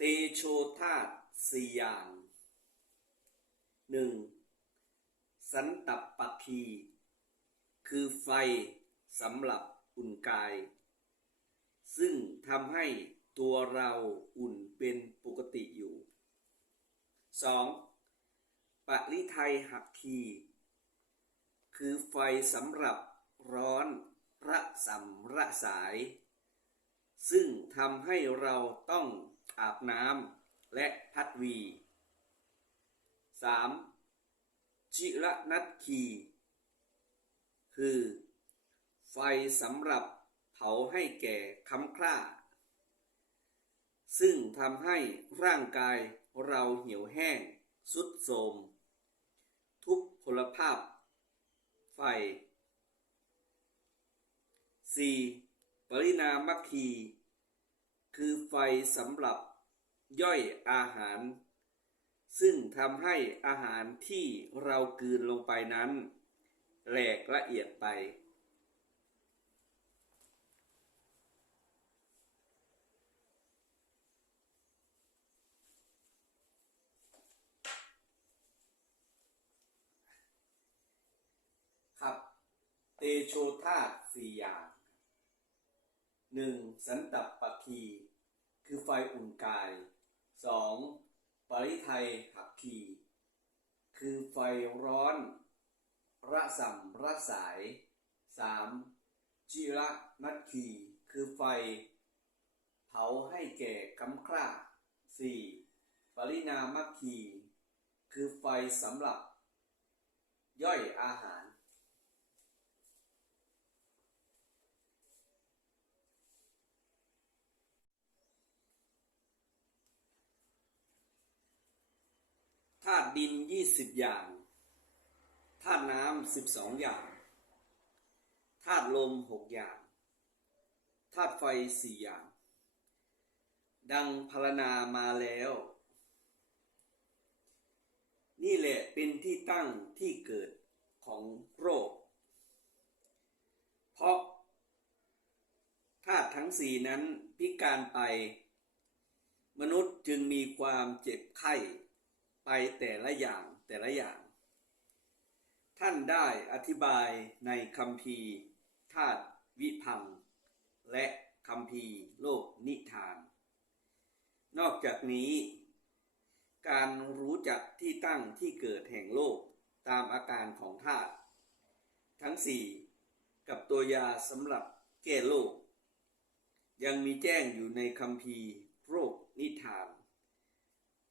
เตโชธาตสี่อย่างหนึ่งสันตับปะคีคือไฟสำหรับอุ่นกาย ซึ่งทำให้ตัวเราอุ่นเป็นปกติอยู่ 2. ปริไทยหักคีคือไฟสำหรับร้อนระสำระสาย ซึ่งทำให้เราต้อง อาบน้ำและพัดวี 3. จิระนัตคี คือ ไฟสำหรับเผาให้แก่คำคร่า ซึ่งทำให้ร่างกายเราเหี่ยวแห้งสุดโทมทุกพลภาพ ไฟ 4. ปรินามัค คือไฟสำหรับย่อยอาหาร ซึ่งทำให้อาหารที่เรากืนลงไปนั้นแหลกละเอียดไป ครับ เตโชธาตุสี่อย่าง หนึ่งสันตับปะคีคือไฟอุ่นกายสองปริไทยหักคีคือไฟร้อน ระสำระสายสามจิระนัตคีคือไฟ เผาให้แก่กำคร่าสี่ปรินามัคคี คือไฟสำหรับ ย่อยอาหาร ธาตุดินยี่สิบอย่างธาตุน้ำสิบสองอย่างธาตุลมหกอย่างธาตุไฟสี่อย่าง ดังพรรณนามาแล้ว นี่แหละเป็นที่ตั้งที่เกิดของโรค เพราะธาตุทั้งสี่นั้นพิการไป มนุษย์จึงมีความเจ็บไข้ ไปแต่ละอย่างแต่ละอย่าง ท่านได้อธิบายในคำพีธาตุวิพัง และคำพีโลกนิทาน นอกจากนี้ การรู้จักที่ตั้งที่เกิดแห่งโลกตามอาการของธาตุทั้งสี่กับตัวยาสำหรับแก้โรคยังมีแจ้งอยู่ในคำพีโรคนิทาน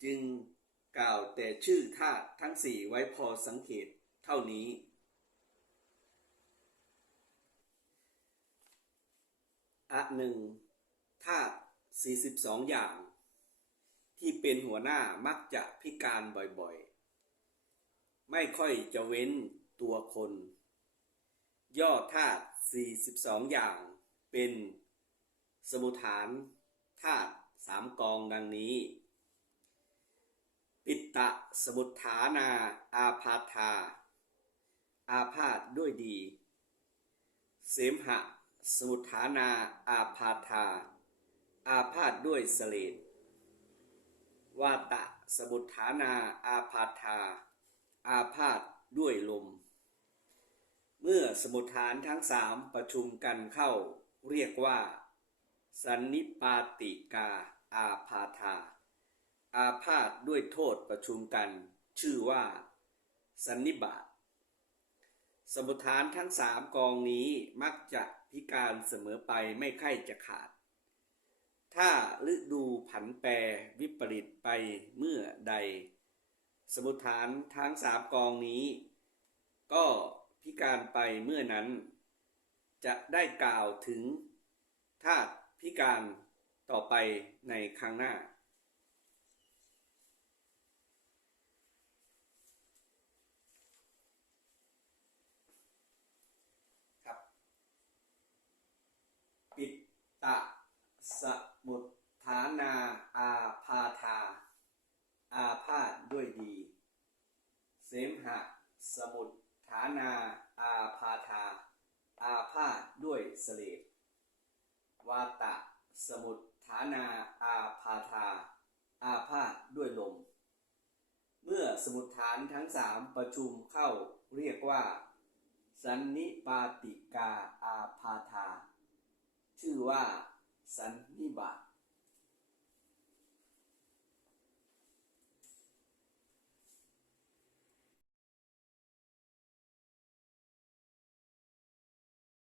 จึง กล่าวแต่ชื่อธาตุทั้งสี่ไว้พอสังเกตเท่านี้ อะหนึ่งธาตุ42 อย่าง ที่เป็นหัวหน้ามักจะพิการบ่อยๆ ไม่ค่อยจะเว้นตัวคน ย่อธาตุ42 อย่างเป็นสมุฐานธาตุสามกองดังนี้ ปิตตะสมุทฐานา อาพาธา อาพาธด้วยดี เสมหะ สมุทฐานา อาพาธา อาพาธด้วยเสเลดวาตะสมุทฐานา อาพาธา อาพาธด้วยลม เมื่อสมุทฐานทั้งสามประชุมกันเข้า เรียกว่า สันนิปาติกา อาพาธา อาพาธด้วยโทษประชุมกัน ชื่อว่า สันนิบาตสมุทฐานทั้งสามกองนี้มักจะพิการเสมอไปไม่ค่อยจะขาด ถ้าฤดูผันแปรวิปริตไปเมื่อใด สมุทฐานทั้งสามกองนี้ ก็พิการไปเมื่อนั้น จะได้กล่าวถึงธาตุพิการต่อไปในครั้งหน้า ตะสมุทฐานาอาพาธา อาพาธด้วยดี เสมหะสมุทฐานาอาพาธา อาพาธด้วยเสลดวาตะสมุทฐานาอาพาธา อาพาธด้วยลม เมื่อสมุทฐานทั้งสามประชุมเข้าเรียกว่า สันนิปาติกาอาพาธา ชื่อว่าสันนิบาต